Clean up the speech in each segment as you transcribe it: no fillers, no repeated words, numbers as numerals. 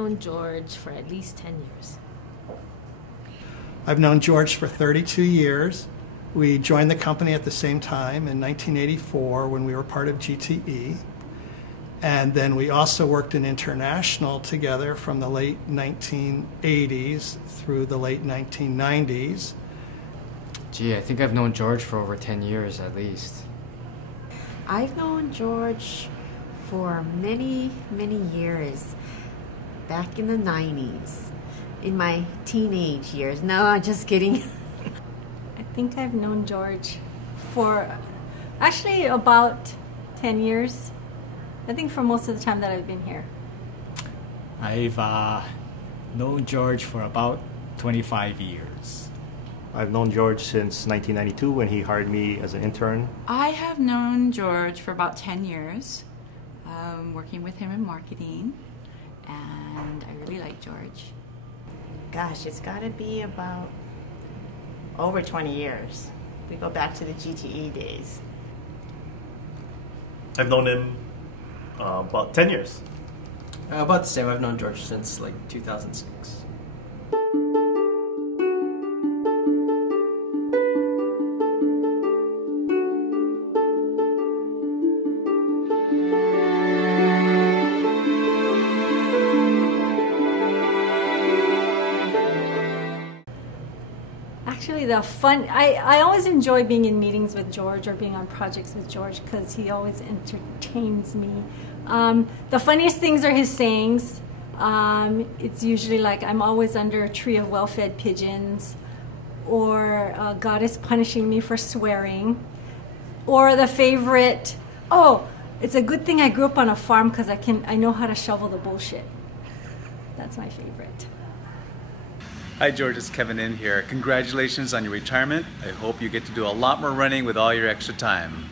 known George for at least 10 years. I've known George for 32 years. We joined the company at the same time in 1984 when we were part of GTE. And then we also worked in international together from the late 1980s through the late 1990s. Gee, I think I've known George for over 10 years at least. I've known George for many, many years, back in the 90s, in my teenage years. No, I'm just kidding. I think I've known George for actually about 10 years. I think for most of the time that I've been here. I've known George for about 25 years. I've known George since 1992 when he hired me as an intern. I have known George for about 10 years, working with him in marketing, and I really like George. Gosh, it's got to be about over 20 years. We go back to the GTE days. I've known him about 10 years. About the same. I've known George since like 2006. Actually, I always enjoy being in meetings with George or being on projects with George because he always entertains me. The funniest things are his sayings. It's usually like, I'm always under a tree of well-fed pigeons, or God is punishing me for swearing, or the favorite, oh, it's a good thing I grew up on a farm because I know how to shovel the bullshit. That's my favorite. Hi George, it's Kevin in here. Congratulations on your retirement. I hope you get to do a lot more running with all your extra time.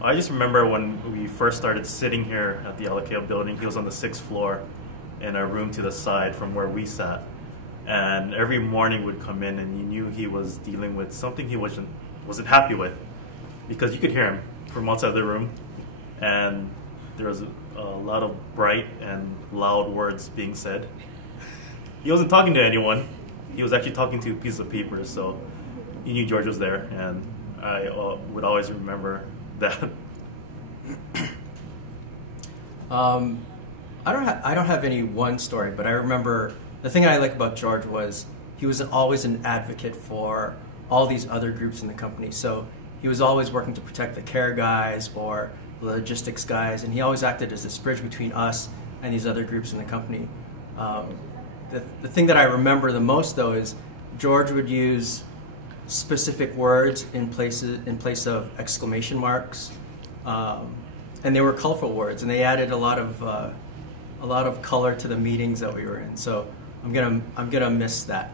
I just remember when we first started sitting here at the Alakeo building, he was on the 6th floor in a room to the side from where we sat. And every morning would come in and you knew he was dealing with something he wasn't happy with, because you could hear him from outside the room, and there was a lot of bright and loud words being said. He wasn't talking to anyone. He was actually talking to a piece of paper, so you knew George was there, and I would always remember that. I don't have any one story, but I remember the thing I like about George was he was always an advocate for all these other groups in the company. So he was always working to protect the care guys or the logistics guys, and he always acted as this bridge between us and these other groups in the company. The thing that I remember the most, though, is George would use specific words in place of exclamation marks, and they were colorful words, and they added a lot of color to the meetings that we were in. So I'm gonna miss that.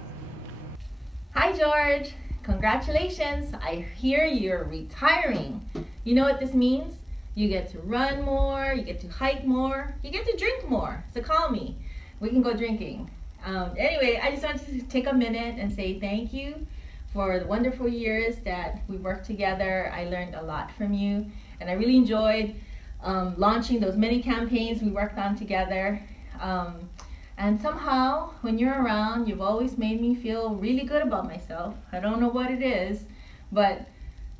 Hi George, congratulations. I hear you're retiring. You know what this means? You get to run more, you get to hike more, you get to drink more. So call me, we can go drinking. Anyway, I just wanted to take a minute and say thank you for the wonderful years that we worked together. I learned a lot from you, and I really enjoyed launching those many campaigns we worked on together. And somehow, when you're around, you've always made me feel really good about myself. I don't know what it is, but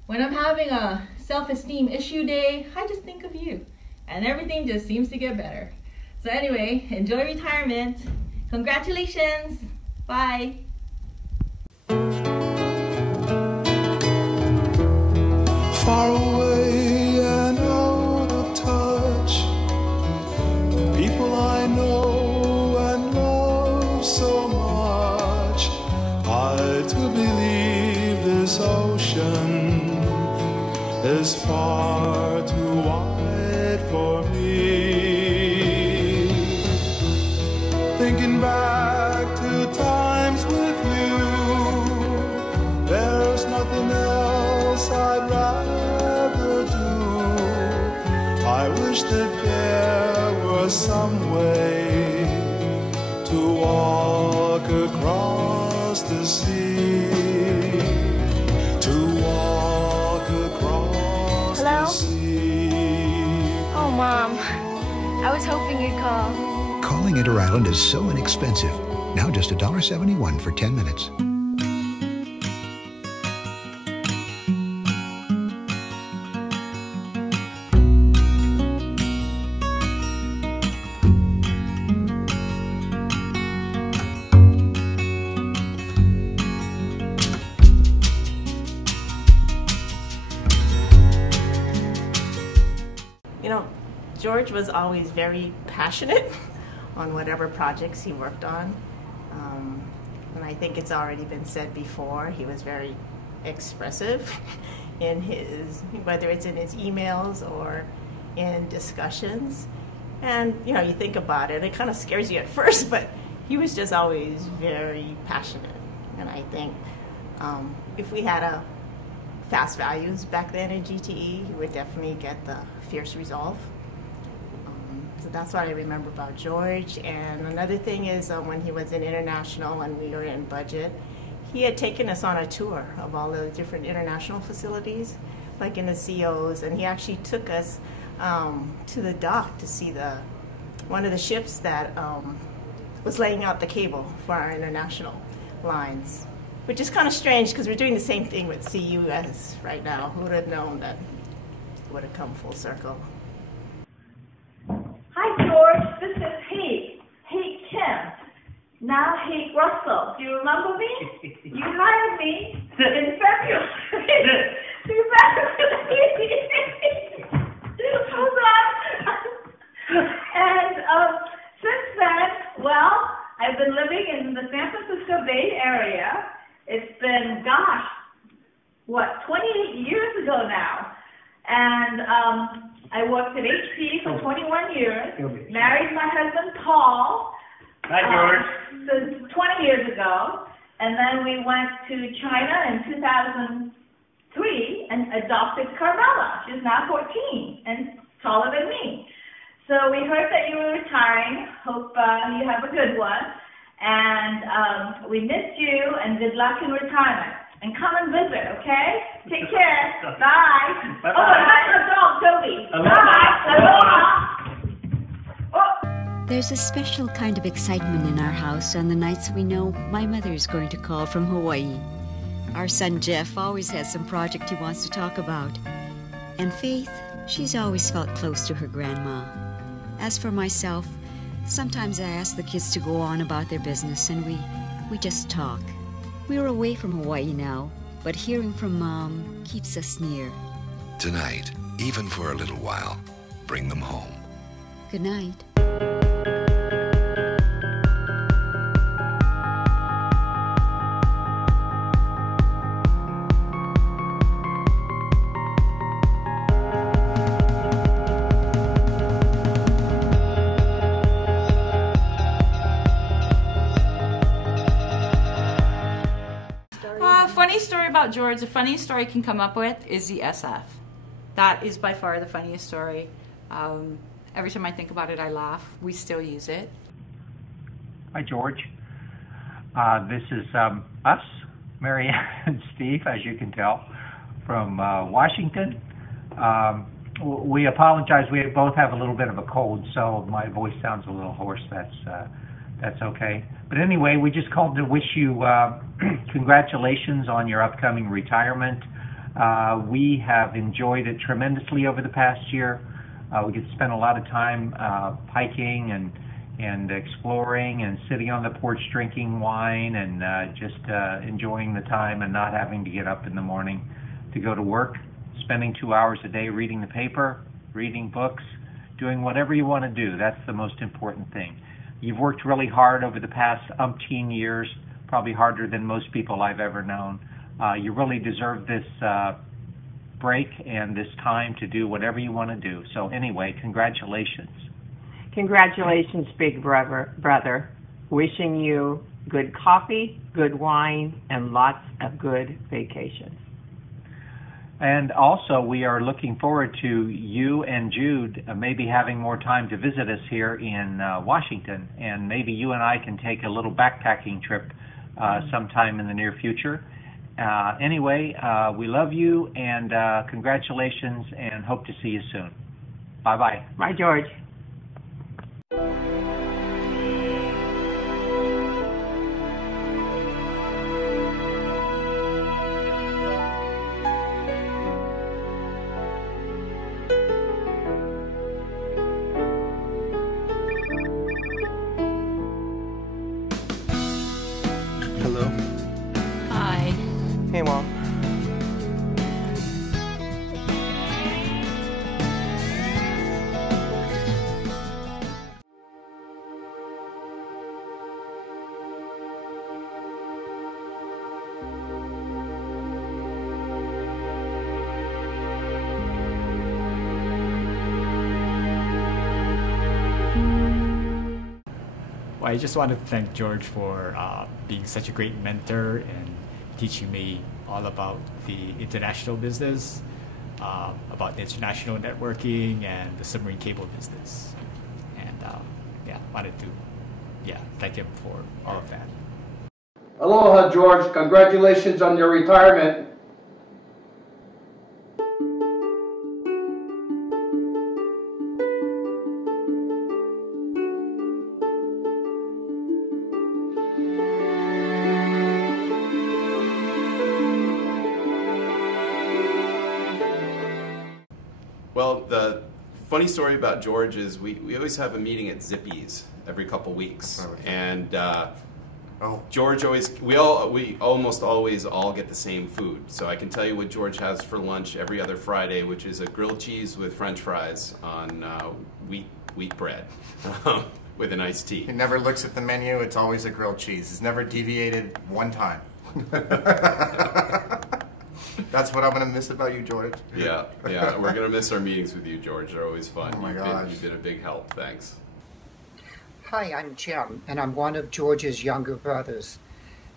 when I'm having a self-esteem issue day, I just think of you, and everything just seems to get better. So anyway, enjoy retirement. Congratulations. Bye. Far away and out of touch, people I know and love so much. Hard to believe this ocean is far too wide for me. Thinking back to times with you, there's nothing else I'd rather do. I wish that there was some way to walk across the sea, to walk across the sea. Oh, Mom. I was hoping you'd call. Calling Inter-Island is so inexpensive. Now just $1.71 for 10 minutes. You know, George was always very passionate on whatever projects he worked on. And I think it's already been said before, he was very expressive in his, whether it's in his emails or in discussions. And, you know, you think about it, it kind of scares you at first, but he was just always very passionate. And I think if we had a fast values back then in GTE, you would definitely get the fierce resolve. So that's what I remember about George. And another thing is when he was in international and we were in budget, he had taken us on a tour of all the different international facilities, like in the COs, and he actually took us to the dock to see one of the ships that was laying out the cable for our international lines, which is kind of strange because we're doing the same thing with CUS right now. Who would have known that it would have come full circle? Hi, George. This is Hake Kim. Now Hake Russell. Do you remember me? You hired me in February. Hold on. And since then, well, I've been living in the San Francisco Bay Area. It's been, 28 years ago now. And I worked at HP for 21 years, married my husband, Paul, Hi, George. Since 20 years ago. And then we went to China in 2003 and adopted Carmela. She's now 14 and taller than me. So we heard that you were retiring. Hope you have a good one. And we missed you, and good luck in retirement. And come and visit, okay? Take care. Bye. Bye-bye. Oh, and my dog, Toby. Aloha. Aloha. There's a special kind of excitement in our house on the nights we know my mother is going to call from Hawaii. Our son Jeff always has some project he wants to talk about. And Faith, she's always felt close to her grandma. As for myself, sometimes I ask the kids to go on about their business and we just talk. We're away from Hawaii now, but hearing from Mom keeps us near. Tonight, even for a little while, bring them home. Good night. Funny story about George, the funniest story I can come up with is the SF. That is by far the funniest story. Every time I think about it, I laugh. We still use it. Hi, George. This is us, Mary Ann and Steve, as you can tell, from Washington. We apologize. We both have a little bit of a cold, so my voice sounds a little hoarse. That's okay. But anyway, we just called to wish you congratulations on your upcoming retirement. We have enjoyed it tremendously over the past year. We get to spend a lot of time hiking and exploring and sitting on the porch drinking wine and just enjoying the time and not having to get up in the morning to go to work, spending 2 hours a day reading the paper, reading books, doing whatever you want to do. That's the most important thing. You've worked really hard over the past umpteen years, probably harder than most people I've ever known. You really deserve this break and this time to do whatever you want to do. So anyway, congratulations. Congratulations, big brother. Wishing you good coffee, good wine, and lots of good vacations. And also, we are looking forward to you and Jude maybe having more time to visit us here in Washington, and maybe you and I can take a little backpacking trip sometime in the near future. Anyway, we love you, and congratulations, and hope to see you soon. Bye-bye. Bye, George. Hello. Hi. Hey, Mom. Well, I just want to thank George for being such a great mentor and teaching me all about the international business, about the international networking and the submarine cable business. And wanted to thank him for all of that. Aloha, George. Congratulations on your retirement. Well, the funny story about George is we always have a meeting at Zippy's every couple weeks, and George always we almost always all get the same food. So I can tell you what George has for lunch every other Friday, which is a grilled cheese with French fries on wheat bread with an iced tea. He never looks at the menu. It's always a grilled cheese. He's never deviated one time. That's what I'm going to miss about you, George. Yeah. We're going to miss our meetings with you, George. They're always fun. Oh my gosh. You've been a big help. Thanks. Hi, I'm Jim, and I'm one of George's younger brothers.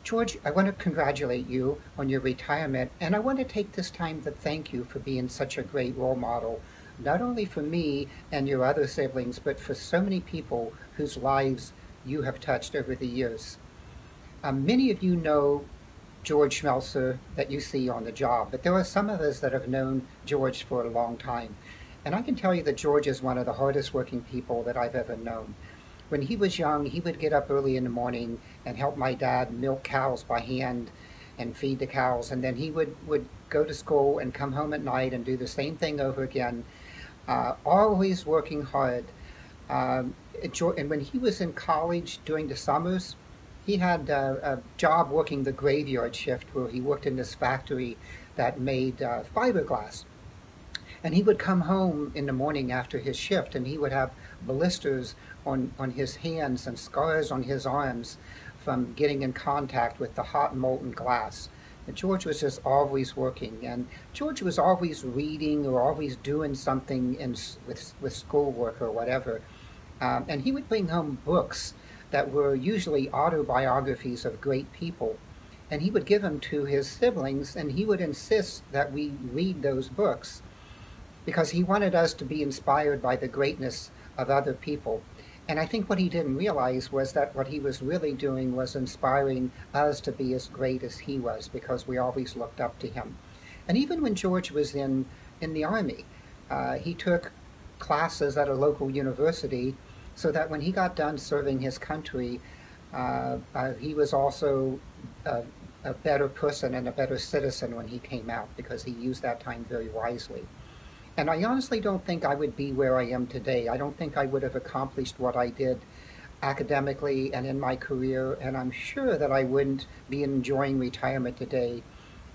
George, I want to congratulate you on your retirement, and I want to take this time to thank you for being such a great role model, not only for me and your other siblings, but for so many people whose lives you have touched over the years. Many of you know George Schmelzer that you see on the job, but there are some of us that have known George for a long time. And I can tell you that George is one of the hardest working people that I've ever known. When he was young, he would get up early in the morning and help my dad milk cows by hand and feed the cows, and then he would go to school and come home at night and do the same thing over again, always working hard. And when he was in college during the summers, he had a job working the graveyard shift where he worked in this factory that made fiberglass. And he would come home in the morning after his shift, and he would have blisters on his hands and scars on his arms from getting in contact with the hot molten glass. And George was just always working, and George was always reading or always doing something with schoolwork or whatever. And he would bring home books that were usually autobiographies of great people. And he would give them to his siblings, and he would insist that we read those books because he wanted us to be inspired by the greatness of other people. And I think what he didn't realize was that what he was really doing was inspiring us to be as great as he was, because we always looked up to him. And even when George was in the Army, he took classes at a local university so that when he got done serving his country, he was also a better person and a better citizen when he came out, because he used that time very wisely. And I honestly don't think I would be where I am today. I don't think I would have accomplished what I did academically and in my career, and I'm sure that I wouldn't be enjoying retirement today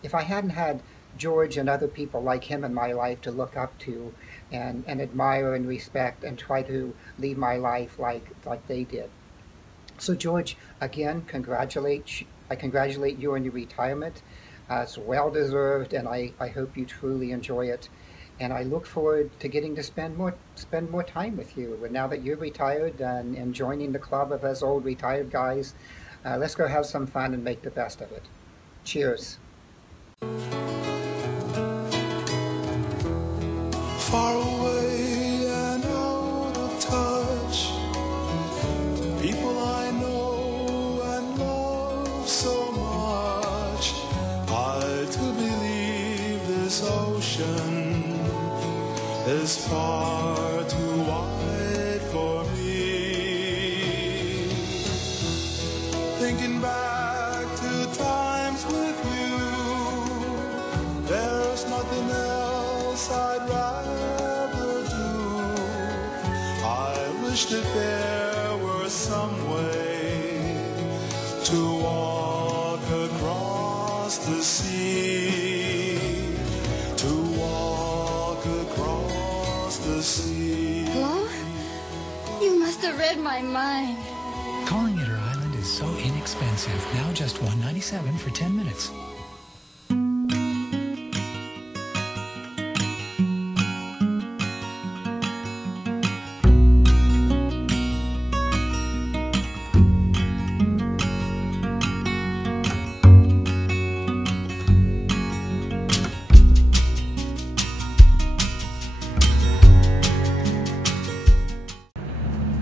if I hadn't had George and other people like him in my life to look up to and admire and respect and try to lead my life like they did. So George, again, I congratulate you on your retirement. It's well deserved, and I hope you truly enjoy it. And I look forward to getting to spend more time with you. And now that you're retired and joining the club of us old retired guys, let's go have some fun and make the best of it. Cheers. far away and out of touch. People I know and love so much. Hard to believe this ocean is far too wide for me. Thinking back to times with you, there's nothing else I'd rather do. I wish that there were some way to walk across the sea, to walk across the sea. Hello? You must have read my mind. Calling Eater Island is so inexpensive. Now just $1.97 for 10 minutes.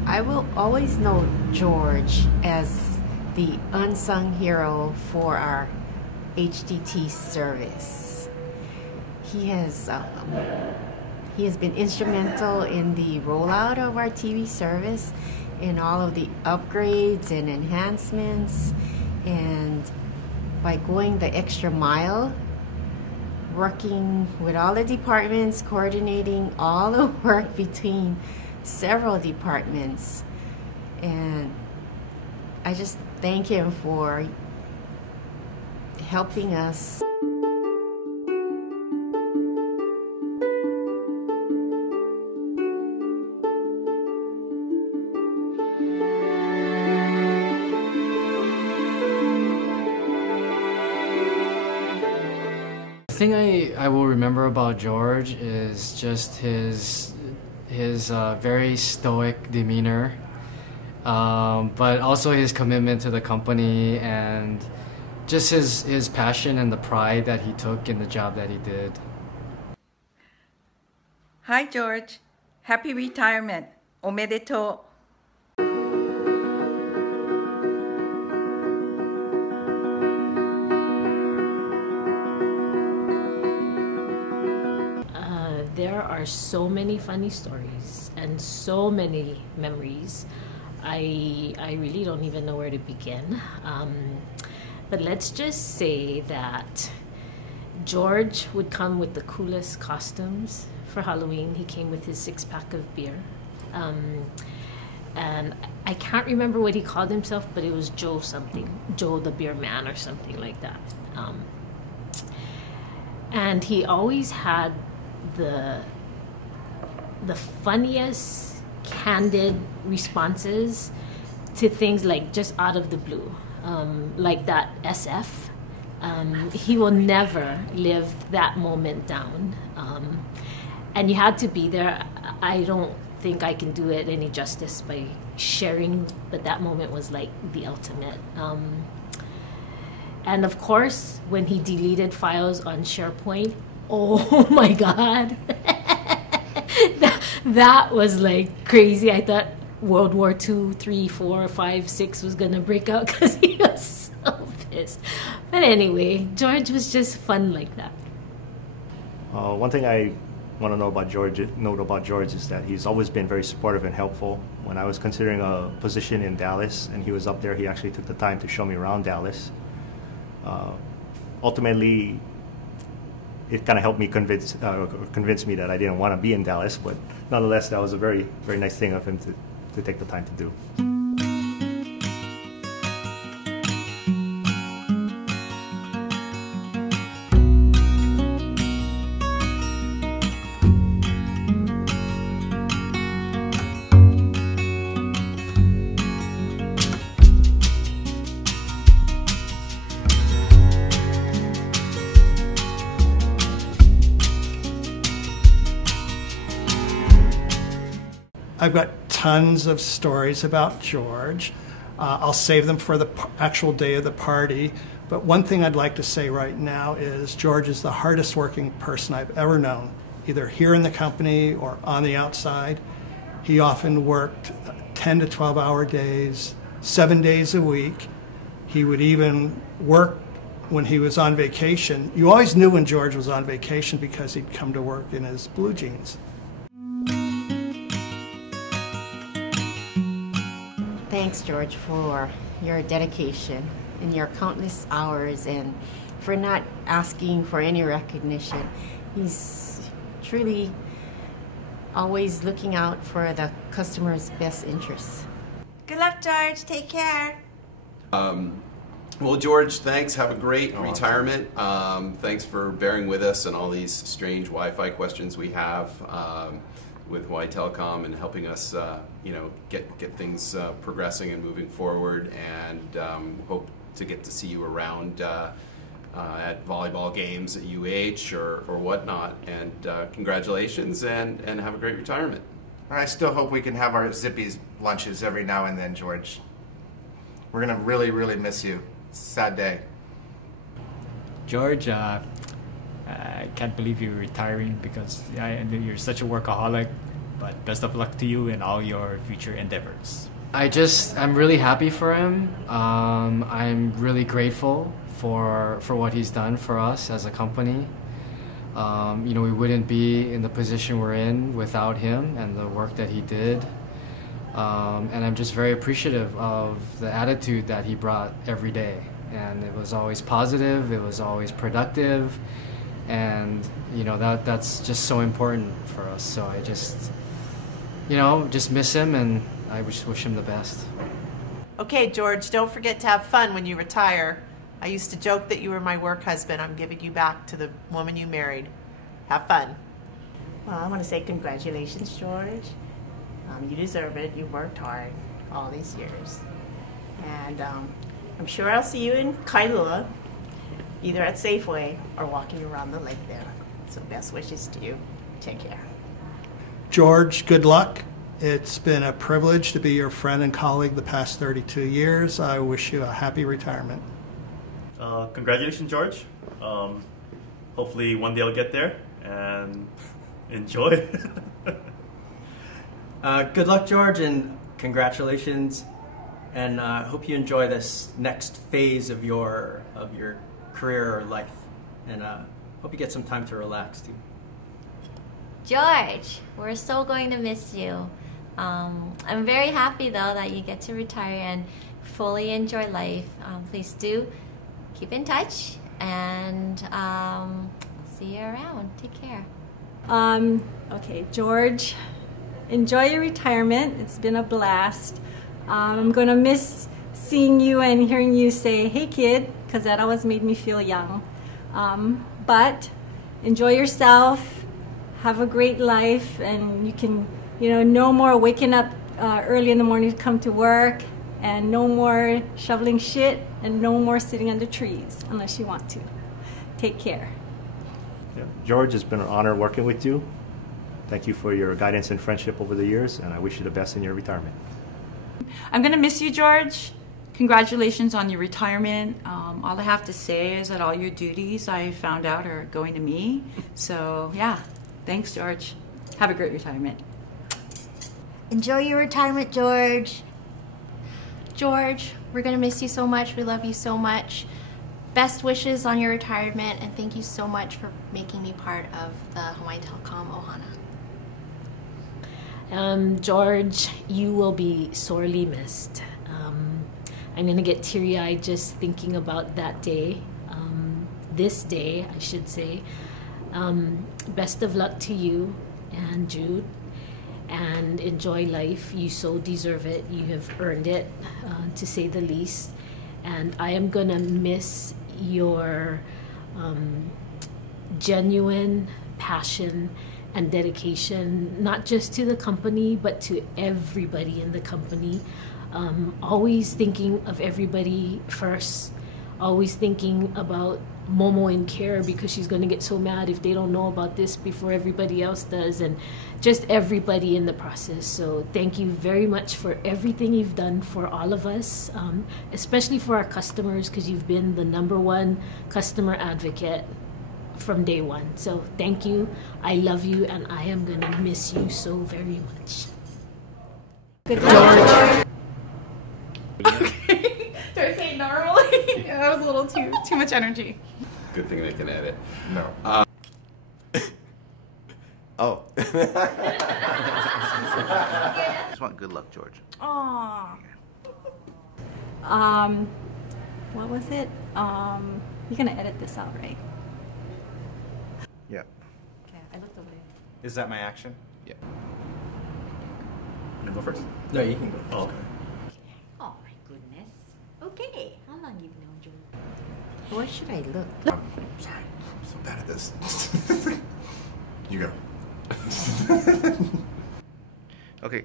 I will always know George as the unsung hero for our HDT service. He has been instrumental in the rollout of our TV service, in all of the upgrades and enhancements, and by going the extra mile, working with all the departments, coordinating all the work between several departments. And I just thank him for helping us. The thing I will remember about George is just his very stoic demeanor, but also his commitment to the company and just his passion and the pride that he took in the job that he did. Hi George, happy retirement. Omedetou. There are so many funny stories and so many memories. I really don't even know where to begin. But let's just say that George would come with the coolest costumes for Halloween. He came with his 6-pack of beer. And I can't remember what he called himself, but it was Joe something. Joe the Beer Man or something like that. And he always had the funniest, candid responses to things like just out of the blue, like that SF. He will never live that moment down, and you had to be there. I don't think I can do it any justice by sharing, but that moment was like the ultimate. And of course, when he deleted files on SharePoint, oh my God. that was like crazy. I thought World War II, 3, 4, 5, 6 was gonna break out because he was so pissed. But anyway, George was just fun like that. One thing I want to note about George is that he's always been very supportive and helpful. When I was considering a position in Dallas and he was up there, he actually took the time to show me around Dallas. Ultimately, it kind of helped me convince me that I didn't want to be in Dallas, but nonetheless, that was a very, very nice thing of him to take the time to do. I've got tons of stories about George. I'll save them for the actual day of the party. But one thing I'd like to say right now is George is the hardest working person I've ever known. either here in the company or on the outside. He often worked 10 to 12-hour days, 7 days a week. He would even work when he was on vacation. You always knew when George was on vacation because he'd come to work in his blue jeans. Thanks, George, for your dedication and your countless hours and for not asking for any recognition. He's truly always looking out for the customer's best interests. Good luck, George. Take care. Well, George, thanks. Have a great retirement. Thanks for bearing with us and all these strange Wi-Fi questions we have with Hawaii Telecom and helping us, get things progressing and moving forward. And hope to get to see you around at volleyball games at UH or whatnot. And congratulations and have a great retirement. I still hope we can have our Zippy's lunches every now and then, George. We're going to really, really miss you. It's a sad day. George, I can't believe you're retiring because I know you're such a workaholic, but best of luck to you in all your future endeavors. I'm really happy for him. I'm really grateful for what he's done for us as a company. We wouldn't be in the position we're in without him and the work that he did. And I'm just very appreciative of the attitude that he brought every day. And it was always positive, it was always productive, and that's just so important for us. So I just miss him, and I wish him the best. Okay, George, don't forget to have fun when you retire. I used to joke that you were my work husband. I'm giving you back to the woman you married. Have fun. Well, I want to say congratulations, George. You deserve it. You worked hard all these years. And I'm sure I'll see you in Kailua, either at Safeway or walking around the lake there. So best wishes to you. Take care. George, good luck. It's been a privilege to be your friend and colleague the past 32 years. I wish you a happy retirement. Congratulations, George. Hopefully one day I'll get there and enjoy. Good luck, George, and congratulations. And hope you enjoy this next phase of your career or life. And hope you get some time to relax too. George, we're so going to miss you. I'm very happy though that you get to retire and fully enjoy life. Please do keep in touch and see you around. Take care. Okay, George, enjoy your retirement. It's been a blast. I'm going to miss seeing you and hearing you say, "Hey kid," because that always made me feel young. But enjoy yourself. Have a great life, and you can, no more waking up early in the morning to come to work, and no more shoveling shit, and no more sitting under trees unless you want to. Take care. Yeah. George, it's been an honor working with you. Thank you for your guidance and friendship over the years, and I wish you the best in your retirement. I'm going to miss you, George. Congratulations on your retirement. All I have to say is that all your duties, I found out, are going to me. So, yeah. Thanks, George. Have a great retirement. Enjoy your retirement, George. George, we're going to miss you so much. We love you so much. Best wishes on your retirement, and thank you so much for making me part of the Hawaii Telecom Ohana. George, you will be sorely missed. I'm going to get teary-eyed just thinking about that day, this day, I should say. Best of luck to you and Jude, and enjoy life. You so deserve it. You have earned it, to say the least. And I am gonna miss your genuine passion and dedication, not just to the company, but to everybody in the company. Always thinking of everybody first, always thinking about Momo in care because she's going to get so mad if they don't know about this before everybody else does, and just everybody in the process. So thank you very much for everything you've done for all of us, especially for our customers, because you've been the #1 customer advocate from day one. So thank you. I love you, and I am gonna miss you so very much. Good luck, George. Okay. Do I say normally? Yeah, that was a little too much energy. Good thing they can edit. No. Oh. Just want good luck, George. Aww. What was it? You're gonna edit this out, right? Yeah. Okay, I looked over there. Is that my action? Yeah. You go first? No, you can go. Oh, okay. Oh my goodness. Okay. How long you known George? Where should I look? Sorry, I'm so bad at this. You go. Okay.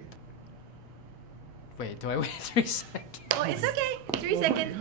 Wait, do I wait 3 seconds? Oh, it's okay. 3 seconds.